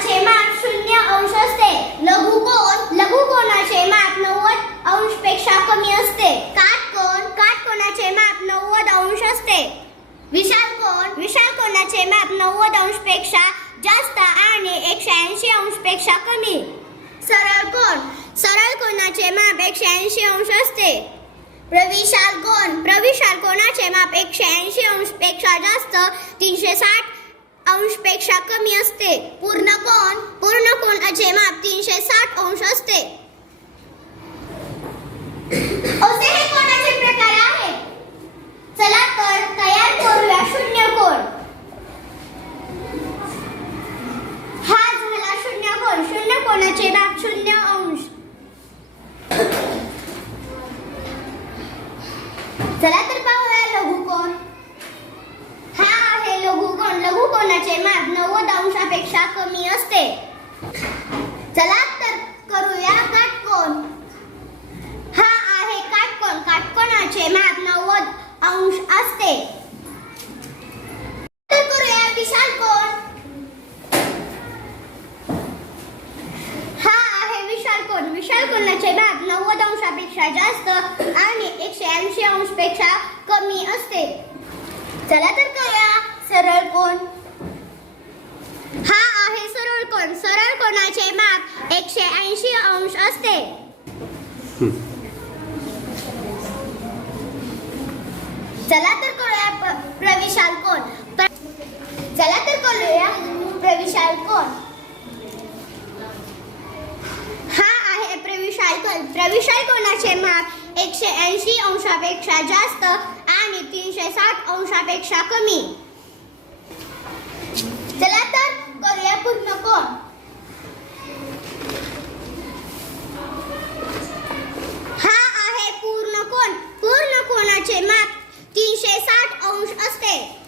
कोणाचे माप शून्य अंश असते. लघु लघुकोन लघुकोनाचे माप नव्वद अंशपेक्षा कमी असते. काटकोन काटकोनाचे माप नव्वद अंश असते. विशाल विशालकोन विशालकोनाचे माप नव्वद अंशपेक्षा जास्त आणि एकशे ऐंशी अंशपेक्षा कमी. सरळ कोण? सरळ कोणाचे माप एकशे ऐंशी अंश असते. प्रविशाल कोण? प्रविशाल कोणाचे माप एकशे ऐंशी अंशपेक्षा जास्त? तीनशे साठ अंशपेक्षा कमी असते. पूर्ण कोण पूर्ण कोणाचे माप तीनशे साठ अंश असते. असे हे कोणाचे प्रकार आहेत? चला तर तयार करूया शून्य कोण हा झाला शून्य कोण शून्य कोणाचे माप शून्य अंश. चला तर पाहूया लघु कोण हा आहे लघु कोणाचे माप नव्वद अंशापेक्षा कमी असते. चला तर करूया काटकोन. हा आहे काटकोण काटकोणाचे माप नव्वद अंश असते. तर करूया विशाल कोण? हा आहे विशाल कोण. विशाल कोणाचे माप नव्वद अंशापेक्षा जास्त आणि एकशे ऐंशी अंशपेक्षा कमी असते. चला तर करूया सरळ कोण हा आहे सरळ कोण सरळ कोणाचे माप एकशे ऐंशी अंश असते. चला तर करूया प्रविशाल कोण? चला तर करूया प्रविशाल कोण? हा आहे प्रविशाल कोण. प्रविशाल कोणाचे माप एकशे ऐंशी अंशापेक्षा जास्त आणि तीनशे साठ अंशापेक्षा कमी? os hospedeiros.